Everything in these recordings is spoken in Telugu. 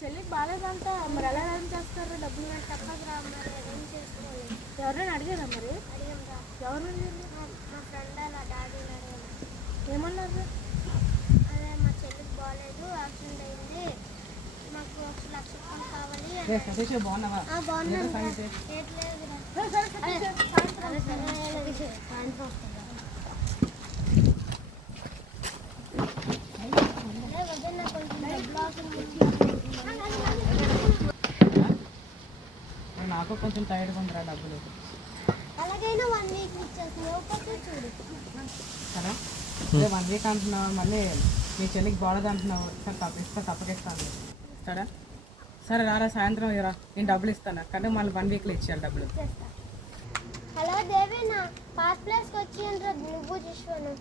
చెల్లికి బాగాలేదంట, మరి ఎలా ఏం చేస్తారు? డబ్బులు తప్పదురా, మరి ఏం చేసుకోవాలి? ఎవరైనా అడిగారా మరి? అడిగాంరా. ఎవరు మా ఫ్రెండ్ నా డాడీని అడిగాను. ఏమన్నారు? అదే మా చెల్లికి బాగాలేదు, యాక్సిడెంట్ అయింది, మాకు 1,00,000 రూపాయలు కావాలి. బాగున్నాను. నాకు కొంచెం టైర్డ్గా ఉందిరా డబ్బులు. అలాగైనా 1 వీక్ ఇచ్చేసి చూడు సరే 1 వీక్ అంటున్నావు, మళ్ళీ మీ చెల్లికి బాగోదు అంటున్నావు. సరే తప్పకిస్తాను. సరే సరే రారా, సాయంత్రం రా, నేను డబ్బులు ఇస్తాను. కానీ మళ్ళీ 1 వీక్లో ఇచ్చేయాలి డబ్బులు. హలో దేవి, నా పాత ప్లేస్కి వచ్చి నువ్వు చూసుకోను.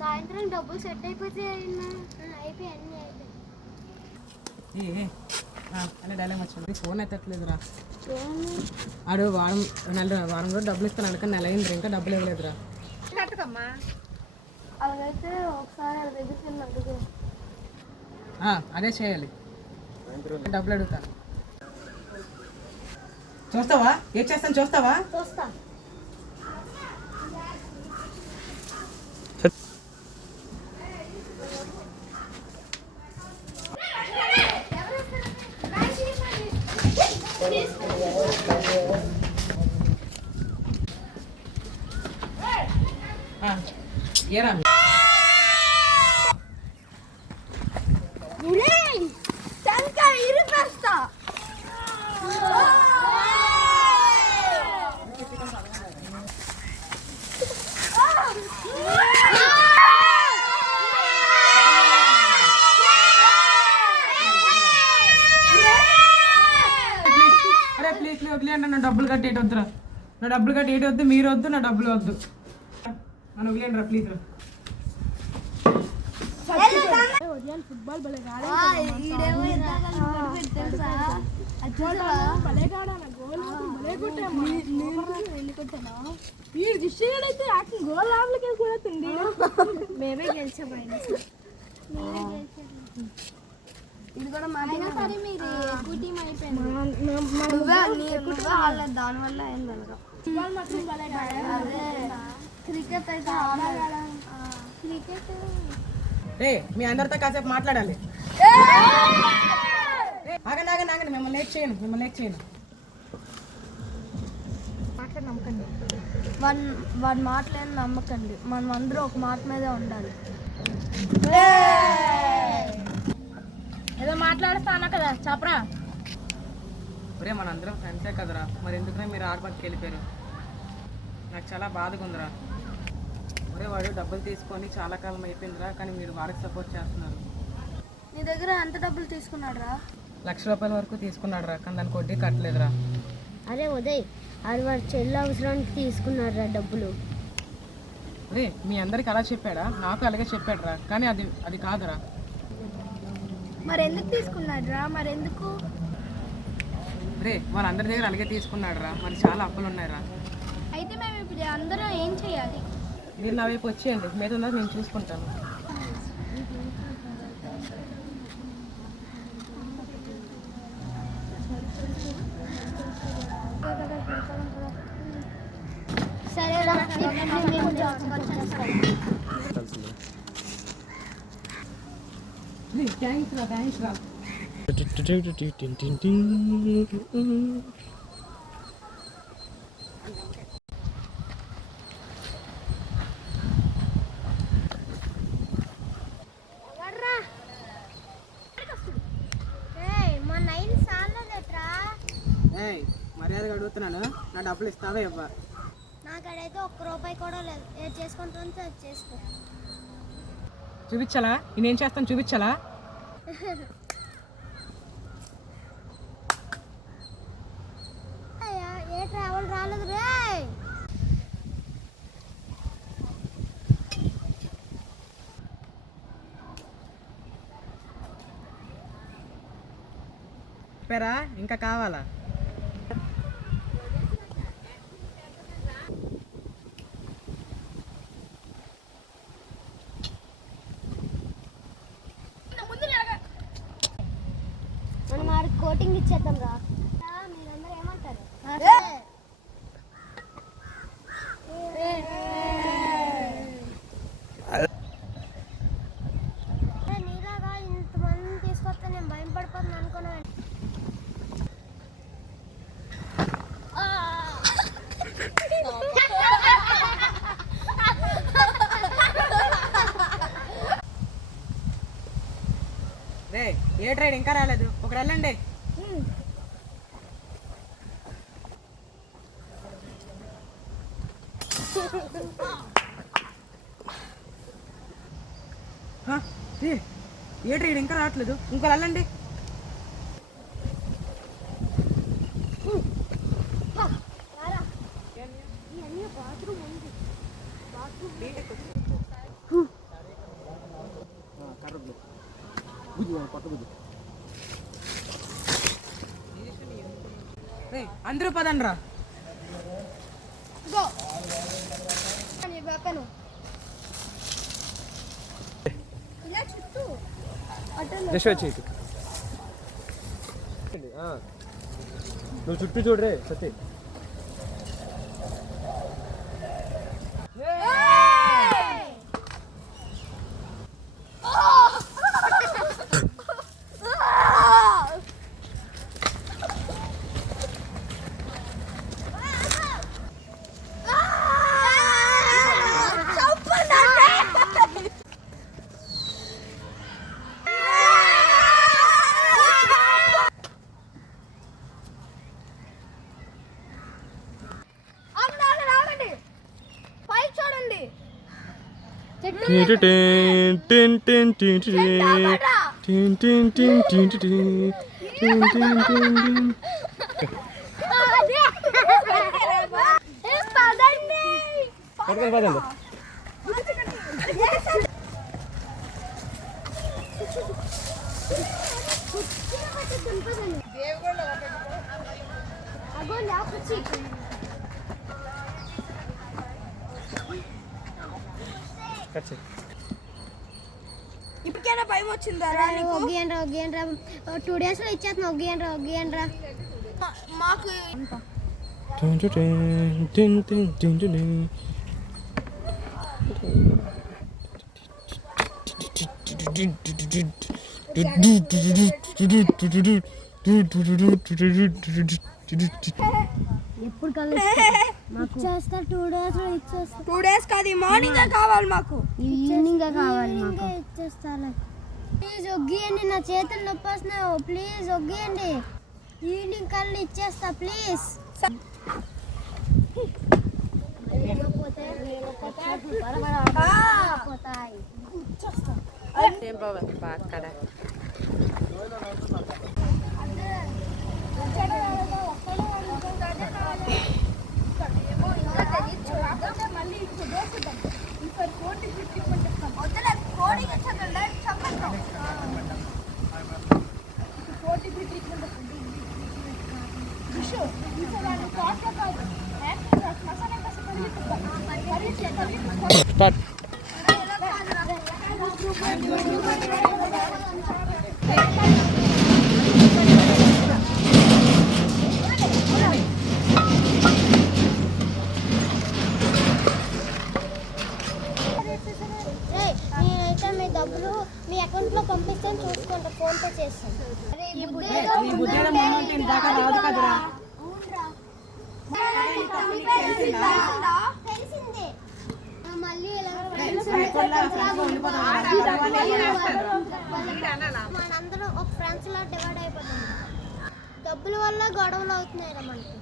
సాయంత్రం డబ్బులు సెట్ అయిపోతే అయిపోయి అన్నీ అయిపోయి అనే డైలాగ్ వచ్చింది. ఫోన్ ఎత్తట్లేదురా. ఆడు వారం రోజు డబ్బులు ఇస్తాను అనుకుని నెల అయింది, ఇంకా డబ్బులు ఇవ్వలేదురా. కట్టకమ్మా, అలాగైతే ఒకసారి వాళ్ళ దగ్గరికి వెళ్ళి అడుగు. అదే చేయాలి, డబ్బులు అడుగుతాను. చూస్తావా ఏం చేస్తాను? చూస్తావా? చూస్తా. ఏరా ప్లీజ్ వదిలేండి, నా డబ్బులు కట్టేటి వద్దురా. నా డబ్బులు కట్టేటి వద్దు, మీరు వద్దు, నా డబ్బులు వద్దు. నన్ను వదిలేండి రా ప్లీజ్ రా. ఫుట్బాల్ భలే అయితే యాక్షన్ గోల్ లోపలికి కూడా తిండి. మేమే గెలిచామైనా ఇది కూడా సరే, మీరు ఎక్కువ టీం అయిపోయింది. దానివల్ల అయిందనగా క్రికెట్ అయితే క్రికెట్ మీ అందరితో కాసేపు మాట్లాడాలి. ఆగండి ఆగండి ఆగండి, మిమ్మల్ని లేట్ చేయను. మాట్లాడి నమ్మకండి. వాడి మాటలేని నమ్మకండి, మనం అందరూ ఒక మాట మీదే ఉండాలి. ఏదో మాట్లాడుతానా కదా, చెప్పరా. ఒరే మనందరం ఫ్రెండ్సే కదరా, మరి ఎందుకురా మీరు ఆర్బర్ట్కి వెళ్ళిపోయారు? నాకు చాలా బాధగా ఉందిరా. ఒరే వాడు డబ్బులు తీసుకొని చాలా కాలం అయిపోయిందిరా, కానీ మీరు వాడికి సపోర్ట్ చేస్తున్నారు. నీ దగ్గర ఎంత డబ్బులు తీసుకున్నాడు రా? 1,00,000 రూపాయల వరకు తీసుకున్నాడు రా, కానీ దానికి వడ్డీ కట్టలేదురా. అరే ఉదయ్, అది వాడి చెల్లి అవసరానికి తీసుకున్నాడు రా డబ్బులు. అరే మీ అందరికి అలా చెప్పాడా? నాకు అలాగే చెప్పాడు రా, కానీ అది కాదురా. మరి ఎందుకు తీసుకున్నాడు రా? మరి ఎందుకు? రే వాళ్ళందరి దగ్గర అలాగే తీసుకున్నాడు రా, మరి చాలా అప్పులు ఉన్నాయిరా. అయితే మేము ఇప్పుడు అందరం ఏం చేయాలి? మీరు నా వైపు వచ్చేయండి, మీద ఉన్నది నేను చూసుకుంటాను. సరే రా, థ్యాంక్స్ రా. మర్యాదగా అడుగుతున్నాను, నా డబ్బులు ఇస్తావా ఇవ్వ? నాకడైతే ₹1 కూడా లేదు. ఏది చేసుకుంటుందో అది చేసుకో. చూపించాలా? నేనేం చేస్తాను చూపించాలా? ఏ ట్రావెల్ రాలేదు రే. చెప్పారా? ఇంకా కావాలా? ఇచ్చేద్దాం రా. మీరందరూ ఏమంటారు? నీలాగా ఇంతమందిని తీసుకొస్తే నేను భయం పడిపోతుంది అనుకున్నాను. రే ఏ ట్రైన్ ఇంకా రాలేదు, ఒకరు వెళ్ళండి. ఏ ట్రైన్ ఇంకా రావట్లేదు, ఇంకోరు వెళ్ళండి. అందరూ పదండి రా. నువ్వు చుట్టూ చూడరే సత్య. ఇప్పటికైనా భయం వచ్చిందా? 2 days లో ఇచ్చేస్తున్నా. ఒగ్గియండ్రా మాకు ఎప్పుడు ఇచ్చేస్తా. 2 days లో ఇచ్చేస్తా. 2 days కాదు, మార్నింగ్ కావాలి మాకు. ఈవినింగ్ కావాలి మాకు. ఇచ్చేస్తాను. ప్లీజ్ ఒగ్గియండి, నా చేతులు నొప్పి వస్తున్నాయి. ప్లీజ్ ఒగ్గియండి. ఈవినింగ్ కల్లా ఇచ్చేస్తా ప్లీజ్. అక్కడ స్టార్ట్. నేనైతే మీ డబ్బులు మీ అకౌంట్ లో పంపిస్తాను, చూసుకుంటా. ఫోన్ పే చేస్తాను. తెలిసింది. మళ్ళీ మనందరం ఒక ఫ్రెండ్స్ లా డివైడ్ అయిపోతుంది. డబ్బుల వల్ల గొడవలు అవుతున్నాయి రా మనకి.